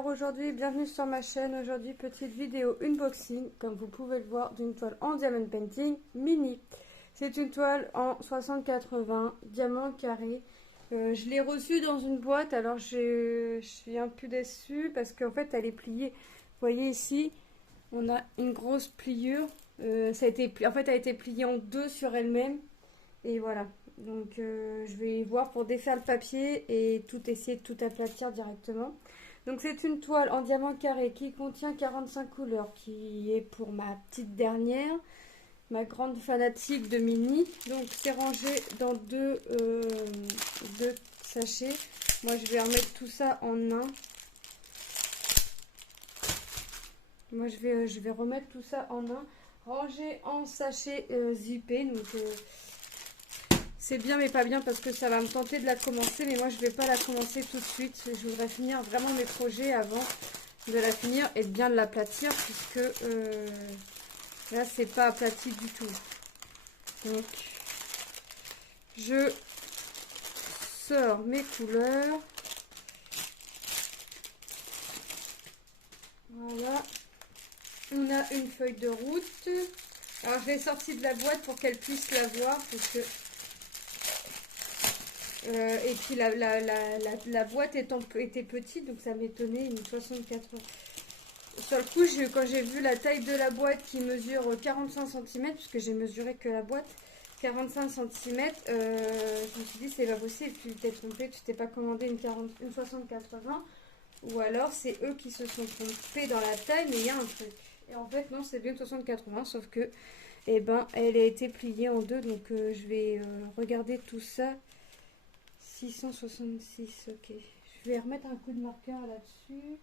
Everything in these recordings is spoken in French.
Alors aujourd'hui, bienvenue sur ma chaîne. Aujourd'hui, petite vidéo unboxing, comme vous pouvez le voir, d'une toile en diamond painting mini. C'est une toile en 60-80, diamant carré. Je l'ai reçue dans une boîte, alors je suis un peu déçue parce qu'en fait, elle est pliée. Vous voyez ici, on a une grosse pliure. En fait, elle a été pliée en deux sur elle-même. Et voilà. Donc, je vais voir pour défaire le papier et essayer de tout aplatir directement. Donc c'est une toile en diamant carré qui contient 45 couleurs, qui est pour ma petite dernière, ma grande fanatique de mini. Donc c'est rangé dans deux sachets. Moi je vais remettre tout ça en un. Je vais remettre tout ça en un, rangé en sachet zippé. Donc c'est bien mais pas bien parce que ça va me tenter de la commencer, mais moi je vais pas la commencer tout de suite. Je voudrais finir vraiment mes projets avant de la finir et de bien l'aplatir, puisque là c'est pas aplati du tout. Donc je sors mes couleurs. Voilà. On a une feuille de route. Alors je l'ai sortie de la boîte pour qu'elle puisse la voir, parce que et puis la boîte était petite, donc ça m'étonnait, une 64. Sur le coup, quand j'ai vu la taille de la boîte qui mesure 45 cm, puisque j'ai mesuré que la boîte, 45 cm, je me suis dit c'est pas possible, tu t'es trompé, tu t'es pas commandé une 60-80, ou alors c'est eux qui se sont trompés dans la taille, mais il y a un truc. Et en fait non, c'est bien 60-80, sauf que eh ben, elle a été pliée en deux, donc je vais regarder tout ça. 666, ok. Je vais remettre un coup de marqueur là-dessus.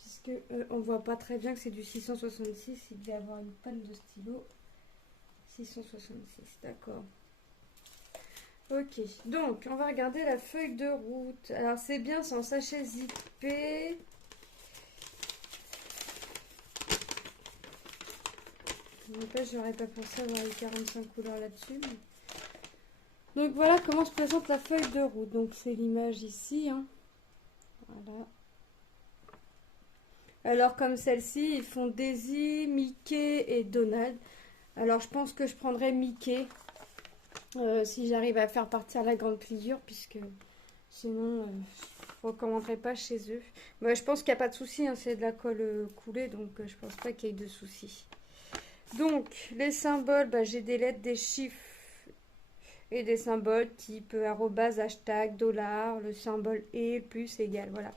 Puisque on voit pas très bien que c'est du 666. Il devait y avoir une panne de stylo. 666, d'accord. Ok, donc on va regarder la feuille de route. Alors c'est bien, c'est en sachet zippé. J'aurais pas pensé avoir les 45 couleurs là-dessus. Mais... donc voilà comment se présente la feuille de route. Donc c'est l'image ici. Hein. Voilà. Alors comme celle-ci, ils font Daisy, Mickey et Donald. Alors je pense que je prendrai Mickey si j'arrive à faire partir la grande pliure, puisque sinon je ne recommanderais pas chez eux. Bah, je pense qu'il n'y a pas de souci, hein, c'est de la colle coulée, donc je pense pas qu'il y ait de souci. Donc les symboles, bah, j'ai des lettres, des chiffres et des symboles type arrobase, hashtag, dollar, le symbole et, plus, égal, voilà.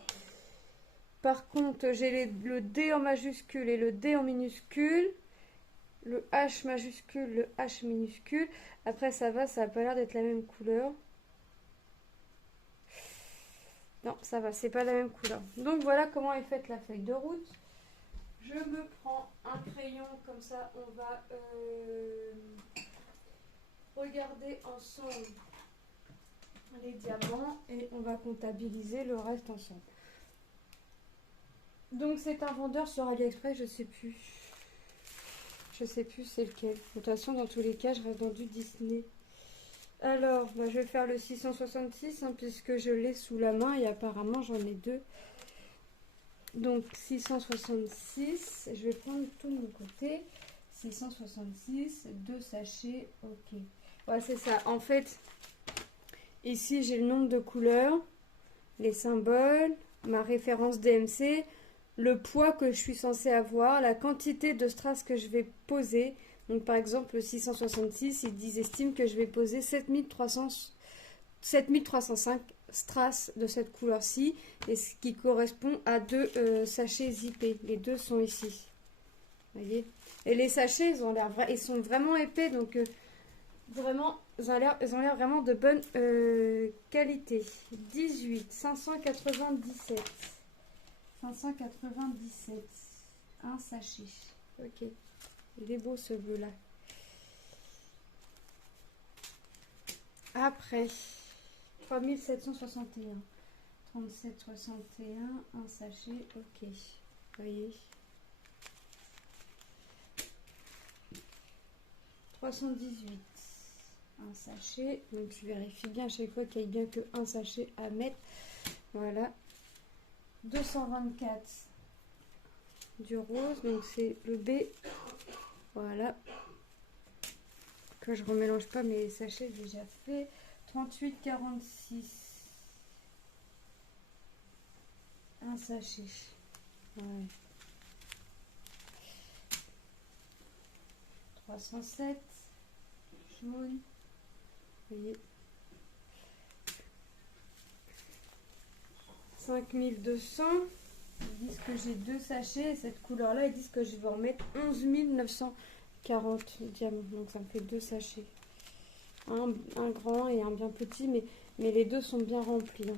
Par contre, j'ai le D en majuscule et le D en minuscule, le H majuscule, le H minuscule. Après, ça va, ça n'a pas l'air d'être la même couleur. Non, ça va, c'est pas la même couleur. Donc voilà comment est faite la feuille de route. Je me prends un crayon, comme ça on va regarder ensemble les diamants et on va comptabiliser le reste ensemble. Donc c'est un vendeur sur AliExpress, je sais plus. Je sais plus c'est lequel. De toute façon, dans tous les cas, je reste dans du Disney. Alors, bah, je vais faire le 666 hein, puisque je l'ai sous la main et apparemment j'en ai deux. Donc 666, je vais prendre tout de mon côté. 666, deux sachets, ok. Voilà, c'est ça. En fait, ici j'ai le nombre de couleurs, les symboles, ma référence DMC, le poids que je suis censée avoir, la quantité de strass que je vais poser. Donc par exemple le 666, ils estiment que je vais poser 7305 strass de cette couleur-ci, et ce qui correspond à deux sachets zippés. Les deux sont ici. Vous voyez? Et les sachets, ils sont vraiment épais, donc vraiment, ils ont l'air vraiment de bonne qualité. 18, 597. 597. Un sachet. Ok. Il est beau ce bleu là. Après, 3761. 3761, un sachet. Ok. Voyez. 318. un sachet. Donc je vérifie bien à chaque fois qu'il y ait bien que un sachet à mettre. Voilà. 224 du rose, donc c'est le B. Voilà. Que je remélange pas mes sachets déjà faits. 38,46. Un sachet. Ouais. 307. Jaune. Vous voyez. 5200. Ils disent que j'ai deux sachets. Cette couleur-là, ils disent que je vais en mettre 11 940 diamants. Donc ça me fait deux sachets. Un grand et un bien petit, mais les deux sont bien remplis. Hein.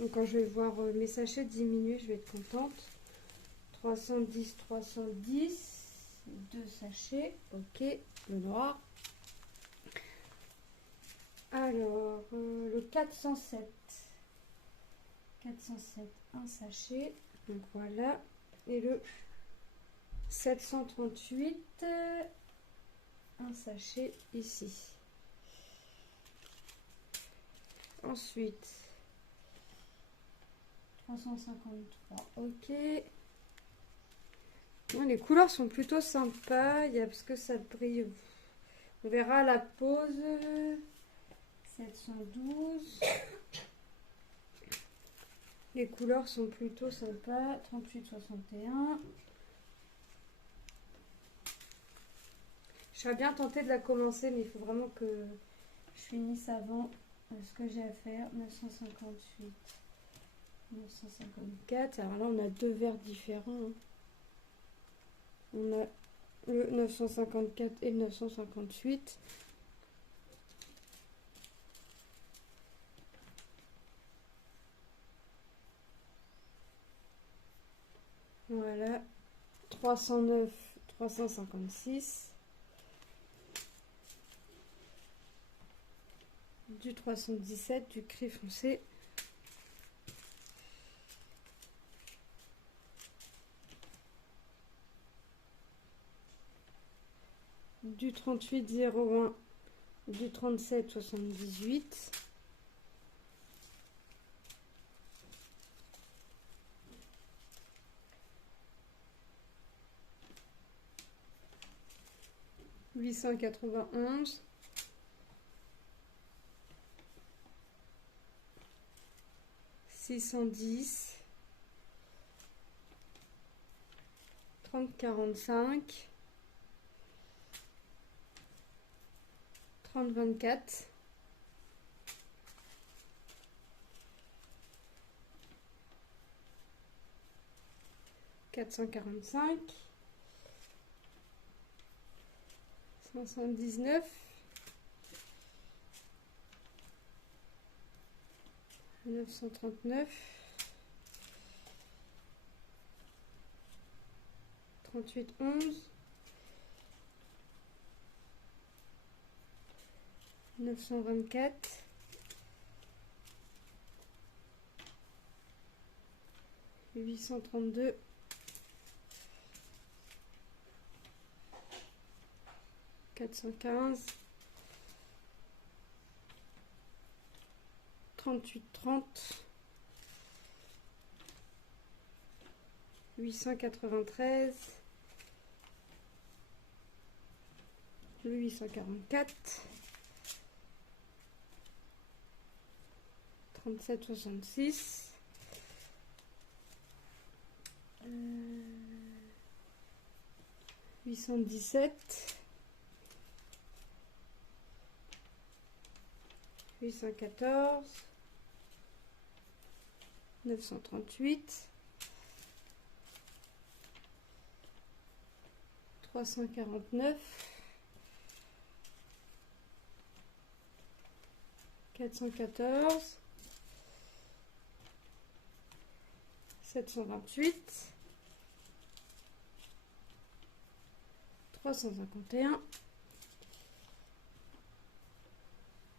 Donc quand je vais voir mes sachets diminuer, je vais être contente. 310, 310. Deux sachets. Ok, le noir. Alors, le 407. 407, un sachet. Donc voilà. Et le 738, un sachet ici. Ensuite, 353, ok. Bon, les couleurs sont plutôt sympas, parce que ça brille. On verra à la pause. 712. Les couleurs sont plutôt sympas. 38, 61. Je serais bien tentée de la commencer, mais il faut vraiment que je finisse avant ce que j'ai à faire. 958. 954. Alors là, on a deux verres différents. Hein. On a le 954 et le 958. Voilà. 309, 356. Du 317, du gris foncé. Du 38,01, du 37,78. « 891. 610. 30,45. 30,24. 445. 519. 939. 38,11. 924. 832. 415. 38,30. 893. Le 844. 37,66. 817. 814. 938. 349. 414. 728. 351.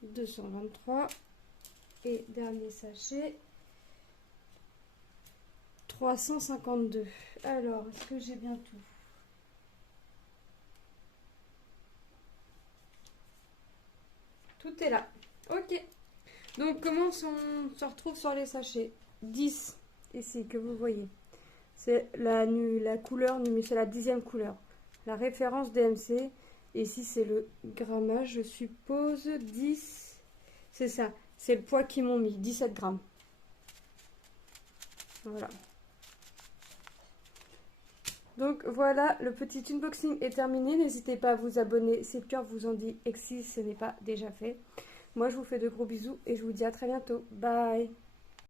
223. Et dernier sachet. 352. Alors, est-ce que j'ai bien tout? tout est là. Ok. Donc, comment on se retrouve sur les sachets? 10, ici, que vous voyez. C'est la couleur, c'est la 10e couleur. La référence DMC. Et ici, c'est le grammage, je suppose. 10, c'est ça. C'est le poids qu'ils m'ont mis, 17 grammes. Voilà. Donc voilà, le petit unboxing est terminé. N'hésitez pas à vous abonner si le cœur vous en dit et si ce n'est pas déjà fait. Moi, je vous fais de gros bisous et je vous dis à très bientôt. Bye!